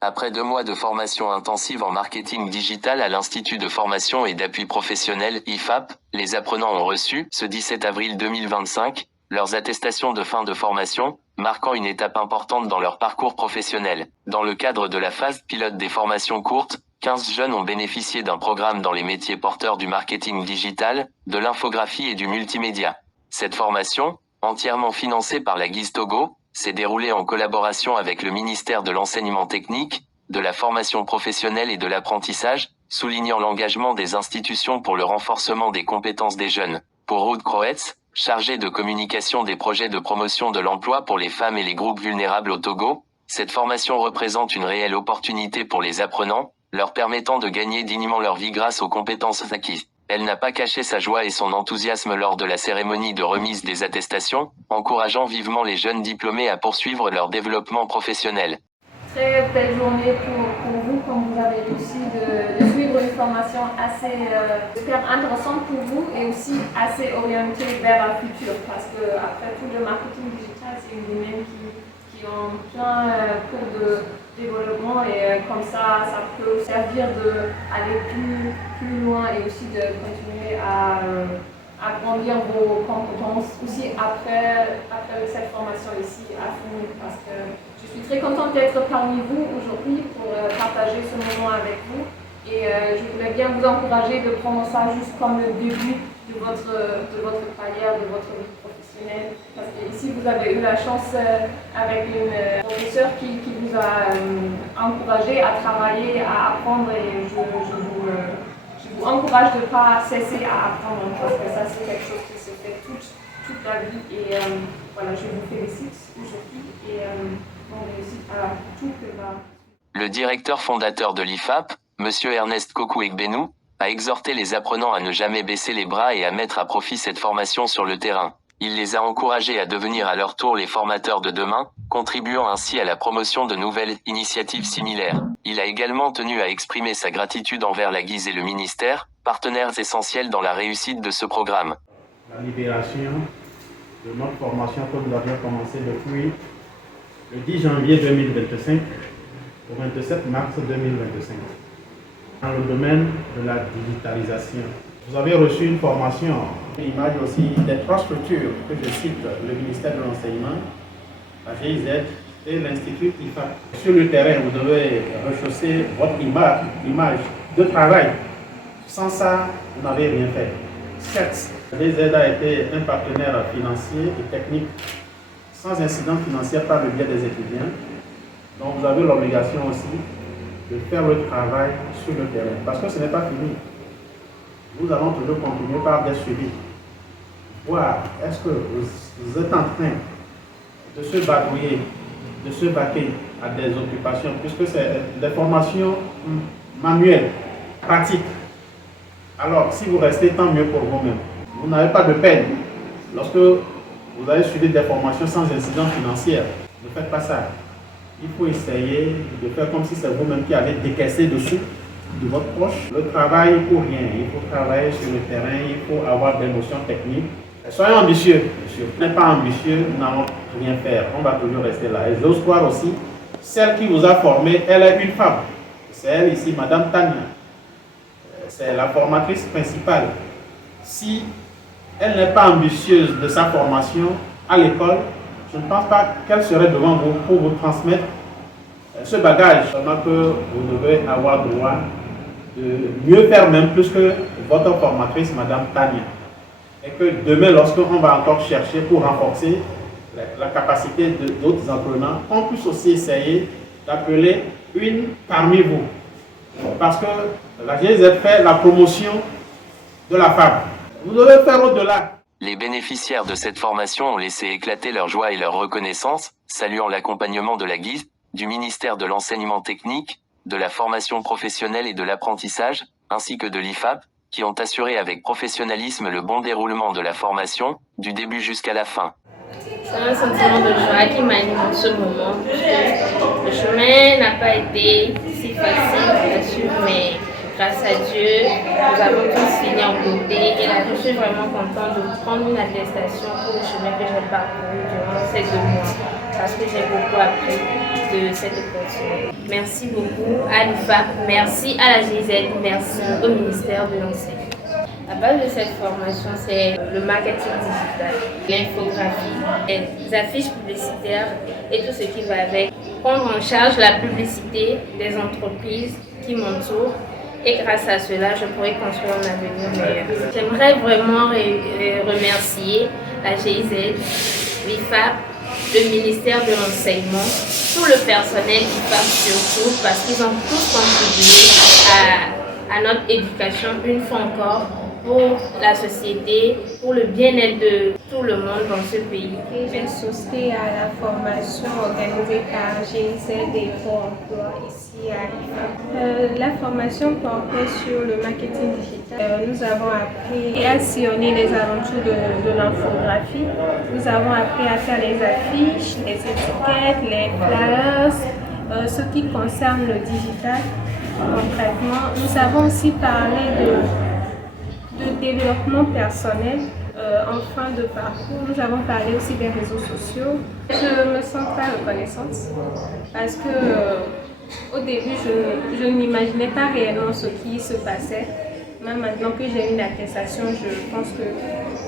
Après 2 mois de formation intensive en marketing digital à l'Institut de formation et d'appui professionnel IFAP, les apprenants ont reçu, ce 17 avril 2025, leurs attestations de fin de formation, marquant une étape importante dans leur parcours professionnel. Dans le cadre de la phase pilote des formations courtes, 15 jeunes ont bénéficié d'un programme dans les métiers porteurs du marketing digital, de l'infographie et du multimédia. Cette formation, entièrement financée par la Guise Togo, s'est déroulée en collaboration avec le ministère de l'Enseignement technique, de la formation professionnelle et de l'apprentissage, soulignant l'engagement des institutions pour le renforcement des compétences des jeunes. Pour Ruud Croets, chargé de communication des projets de promotion de l'emploi pour les femmes et les groupes vulnérables au Togo, cette formation représente une réelle opportunité pour les apprenants, leur permettant de gagner dignement leur vie grâce aux compétences acquises. Elle n'a pas caché sa joie et son enthousiasme lors de la cérémonie de remise des attestations, encourageant vivement les jeunes diplômés à poursuivre leur développement professionnel. Très belle journée pour vous, comme vous avez aussi de suivre une formation assez intéressante pour vous et aussi assez orientée vers le futur, parce que après tout le marketing digital, c'est une domaine qui ont plein cours de développement et comme ça peut servir d'aller plus loin et aussi de continuer à grandir vos compétences aussi après cette formation ici à FUNIC, parce que je suis très contente d'être parmi vous aujourd'hui pour partager ce moment avec vous et je voulais bien vous encourager de prendre ça juste comme le début de votre carrière, de votre vie professionnelle, parce que ici vous avez eu la chance avec une professeure qui vous a encouragé à travailler, à apprendre et je vous encourage de ne pas cesser à apprendre, parce que ça c'est quelque chose qui se fait toute la vie et voilà, je vous félicite aujourd'hui et bon réussite à tout que va. Le directeur fondateur de l'IFAP, M. Ernest Kokou-Egbenou, a exhorté les apprenants à ne jamais baisser les bras et à mettre à profit cette formation sur le terrain. Il les a encouragés à devenir à leur tour les formateurs de demain, contribuant ainsi à la promotion de nouvelles initiatives similaires. Il a également tenu à exprimer sa gratitude envers la Guise et le ministère, partenaires essentiels dans la réussite de ce programme. La libération de notre formation que nous avions commencé depuis le 10 janvier 2025 au 27 mars 2025 dans le domaine de la digitalisation. Vous avez reçu une formation, l'image aussi des 3 structures que je cite, le ministère de l'Enseignement, la GIZ et l'Institut IFAP. Sur le terrain, vous devez rechausser votre image de travail. Sans ça, vous n'avez rien fait. Certes, la GIZ a été un partenaire financier et technique sans incidence financière par le biais des étudiants. Donc vous avez l'obligation aussi de faire le travail sur le terrain, parce que ce n'est pas fini. Nous allons toujours continuer par des suivis. Voir, est-ce que vous êtes en train de se batouiller, de se vaquer à des occupations, puisque c'est des formations manuelles, pratiques. Alors, si vous restez, tant mieux pour vous-même. Vous n'avez pas de peine. Lorsque vous avez suivi des formations sans incidence financière, ne faites pas ça. Il faut essayer de faire comme si c'est vous-même qui allez décaisser dessus de votre poche. Le travail pour rien, il faut travailler sur le terrain, il faut avoir des notions techniques. Soyons ambitieux, monsieur. Si vous n'êtes pas ambitieux, nous n'allons rien faire. On va toujours rester là. Et j'ose croire aussi, celle qui vous a formé, elle est une femme. C'est elle ici, Madame Tania. C'est la formatrice principale. Si elle n'est pas ambitieuse de sa formation à l'école, je ne pense pas qu'elle serait devant vous pour vous transmettre ce bagage. Seulement que vous devez avoir droit de mieux faire même plus que votre formatrice, Madame Tania. Et que demain, lorsqu'on va encore chercher pour renforcer la capacité d'autres apprenants, on puisse aussi essayer d'appeler une parmi vous. Parce que la GIZ fait la promotion de la femme. Vous devez faire au-delà. Les bénéficiaires de cette formation ont laissé éclater leur joie et leur reconnaissance, saluant l'accompagnement de la Guise, du ministère de l'Enseignement technique, de la formation professionnelle et de l'apprentissage, ainsi que de l'IFAP, qui ont assuré avec professionnalisme le bon déroulement de la formation, du début jusqu'à la fin. C'est un sentiment de joie qui m'anime en ce moment. Le chemin n'a pas été si facile à suivre, mais grâce à Dieu, nous avons tous fini en beauté. Et là, je suis vraiment contente de prendre une attestation pour le chemin que j'ai parcouru durant ces 2 mois, parce que j'ai beaucoup appris de cette opportunité. Merci beaucoup à l'IFAP, merci à la GIZ, merci au ministère de l'Enseignement. La base de cette formation, c'est le marketing digital, l'infographie, les affiches publicitaires et tout ce qui va avec. Prendre en charge la publicité des entreprises qui m'entourent et grâce à cela, je pourrai construire un avenir meilleur. J'aimerais vraiment remercier la GIZ, l'IFAP, le ministère de l'Enseignement, tout le personnel IFAP surtout, parce qu'ils ont tous contribué à notre éducation une fois encore, pour la société, pour le bien-être de tout le monde dans ce pays. J'ai souscrit à la formation organisée par GIZ et Pôle emploi ici à l'IFAP. La formation portait sur le marketing digital. Nous avons appris à sillonner les aventures de l'infographie. Nous avons appris à faire les affiches, les étiquettes, les flyers, ce qui concerne le digital concrètement. Nous avons aussi parlé de développement personnel en fin de parcours. Nous avons parlé aussi des réseaux sociaux. Je me sens très reconnaissante parce que au début, je ne m'imaginais pas réellement ce qui se passait. Même maintenant que j'ai une attestation, je pense que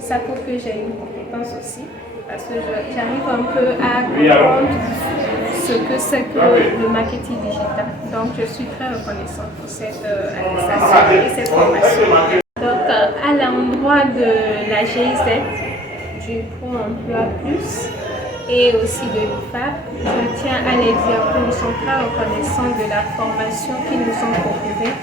ça prouve que j'ai une compétence aussi parce que j'arrive un peu à comprendre ce que c'est que le marketing digital. Donc, je suis très reconnaissante pour cette attestation et cette formation. Donc, à l'endroit de la GIZ, du Pôle emploi plus et aussi de l'IFAP, je tiens à les dire que nous sommes très reconnaissants de la formation qu'ils nous ont proposée,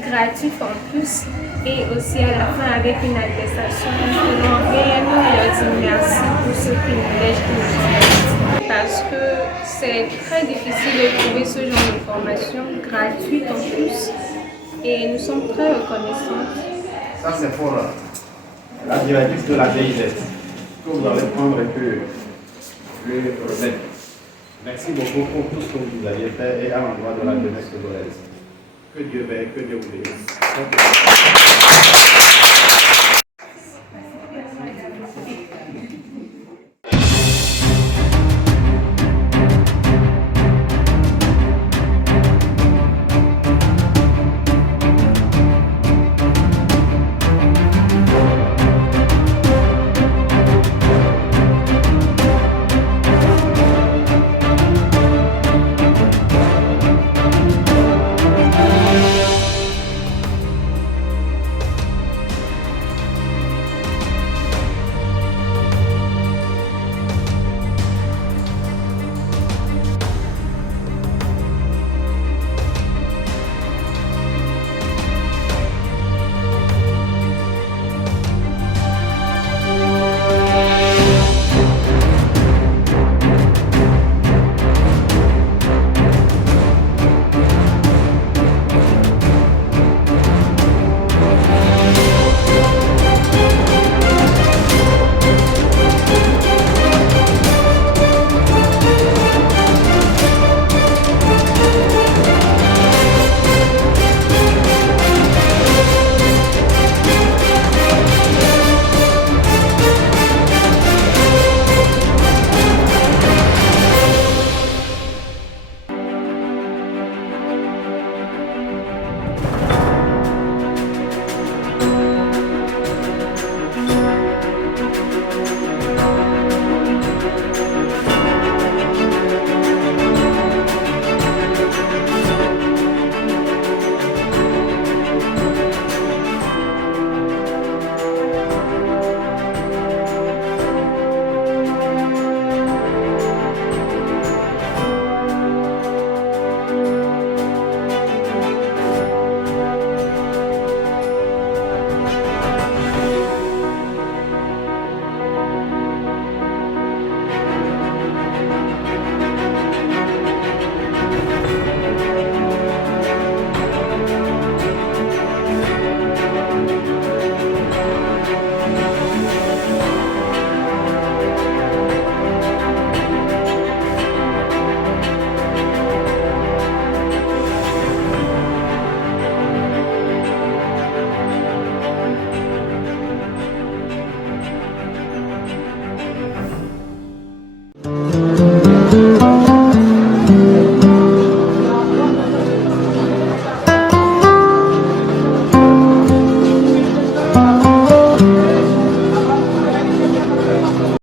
gratuite en plus, et aussi à la fin avec une attestation. Nous voulons réellement leur dire merci pour ce privilège qu'ils nous ont donné. Parce que c'est très difficile de trouver ce genre de formation gratuite en plus, et nous sommes très reconnaissants. Ça, c'est pour la directrice de la GIZ, que vous allez prendre un peu le recette. Merci beaucoup pour tout ce que vous avez fait et à l'endroit de la jeunesse congolaise. Que Dieu veille, que Dieu vous bénisse.